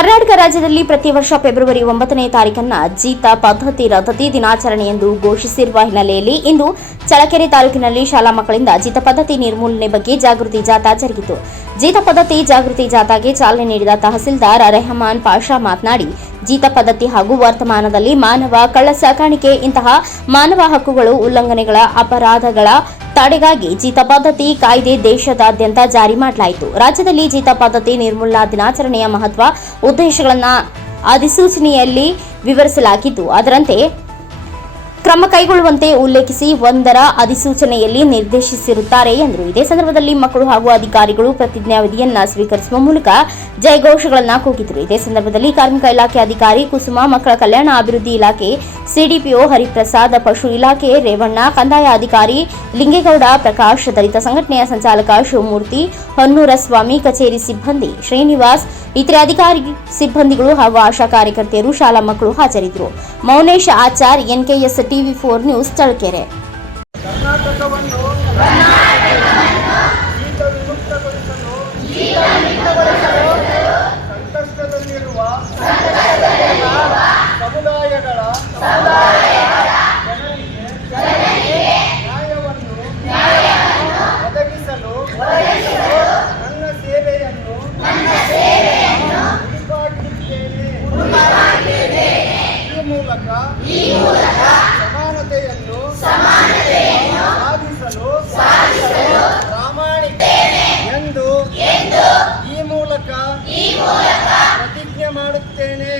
ಕರ್ನಾಟಕ ರಾಜ್ಯದಲ್ಲಿ ಪ್ರತಿ ವರ್ಷ ಫೆಬ್ರವರಿ 9ನೇ ತಾರೀಖನ್ನು ಜೀತ ಪದ್ಧತಿ ರದ್ದತಿ ದಿನಾಚರಣೆ ಎಂದು ಘೋಷಿಸಿರುವ ಹಿನ್ನೆಲೆಯಲ್ಲಿ ಇಂದು ಚಳ್ಳಕೆರೆ ತಾಲೂಕಿನಲ್ಲಿ ಶಾಲಾ ಮಕ್ಕಳಿಂದ ಜೀತ ಪದ್ಧತಿ ನಿರ್ಮೂಲನೆ ಬಗ್ಗೆ ಜಾಗೃತಿ ಜಾಥಾ ಜರುಗಿತು. ಜೀತ ಪದ್ಧತಿ ಜಾಗೃತಿ ಜಾಥಾಗೆ ಚಾಲನೆ ನೀಡಿದ ತಹಸೀಲ್ದಾರ್ ರೆಹಮಾನ್ ಪಾಷಾ ಮಾತನಾಡಿ, ಜೀತ ಪದ್ಧತಿ ಹಾಗೂ ವರ್ತಮಾನದಲ್ಲಿ ಮಾನವ ಕಳ್ಳ ಸಾಕಾಣಿಕೆ ಇಂತಹ ಮಾನವ ಹಕ್ಕುಗಳು ಉಲ್ಲಂಘನೆಗಳ ಅಪರಾಧಗಳ ತಡೆಗಾಗಿ ಜೀತ ಪದ್ಧತಿ ಕಾಯ್ದೆ ದೇಶದಾದ್ಯಂತ ಜಾರಿ ಮಾಡಲಾಯಿತು. ರಾಜ್ಯದಲ್ಲಿ ಜೀತ ಪದ್ಧತಿ ನಿರ್ಮೂಲನಾ ದಿನಾಚರಣೆಯ ಮಹತ್ವ ಉದ್ದೇಶಗಳನ್ನು ಅಧಿಸೂಚನೆಯಲ್ಲಿ ವಿವರಿಸಲಾಗಿದ್ದು, ಅದರಂತೆ ಕ್ರಮ ಕೈಗೊಳ್ಳುವಂತೆ ಉಲ್ಲೇಖಿಸಿ ಒಂದರ ಅಧಿಸೂಚನೆಯಲ್ಲಿ ನಿರ್ದೇಶಿಸಿರುತ್ತಾರೆ ಎಂದರು. ಇದೇ ಸಂದರ್ಭದಲ್ಲಿ ಮಕ್ಕಳು ಹಾಗೂ ಅಧಿಕಾರಿಗಳು ಪ್ರತಿಜ್ಞಾವಿಧಿಯನ್ನ ಸ್ವೀಕರಿಸುವ ಮೂಲಕ ಜಯಘೋಷಗಳನ್ನು ಕೂಗಿದರು. ಇದೇ ಸಂದರ್ಭದಲ್ಲಿ ಕಾರ್ಮಿಕ ಇಲಾಖೆ ಅಧಿಕಾರಿ ಕುಸುಮ, ಮಕ್ಕಳ ಕಲ್ಯಾಣ ಅಭಿವೃದ್ಧಿ ಇಲಾಖೆ ಸಿಡಿಪಿಒ ಹರಿಪ್ರಸಾದ್, ಪಶು ಇಲಾಖೆ ರೇವಣ್ಣ, ಕಂದಾಯ ಅಧಿಕಾರಿ ಲಿಂಗೇಗೌಡ ಪ್ರಕಾಶ್, ದಲಿತ ಸಂಘಟನೆಯ ಸಂಚಾಲಕ ಶಿವಮೂರ್ತಿ, ಹೊನ್ನೂರ ಸ್ವಾಮಿ, ಕಚೇರಿ ಸಿಬ್ಬಂದಿ ಶ್ರೀನಿವಾಸ್, ಇತರೆ ಅಧಿಕಾರಿ ಸಿಬ್ಬಂದಿಗಳು ಹಾಗೂ ಆಶಾ ಕಾರ್ಯಕರ್ತೆಯರು, ಶಾಲಾ ಮಕ್ಕಳು ಹಾಜರಿದ್ದರು. Mounesh Achar, NKS TV4 news, Challakere. ಕರ್ನಾಟಕವನ್ನು ಸಂಕಷ್ಟದಲ್ಲಿರುವ ಸಮುದಾಯಗಳ ಜನರಿಗೆ ನ್ಯಾಯವನ್ನು ಒದಗಿಸಲು ನನ್ನ ಸೇವೆಯನ್ನು ಹುಡುಕಾಡುತ್ತಿದ್ದೇನೆ. ಈ ಮೂಲಕ ಸಮಾನತೆಯನ್ನು ಸಾಧಿಸಲು ಪ್ರಾಮಾಣಿಕ ಎಂದು ಈ ಮೂಲಕ ಪ್ರತಿಜ್ಞೆ ಮಾಡುತ್ತೇನೆ.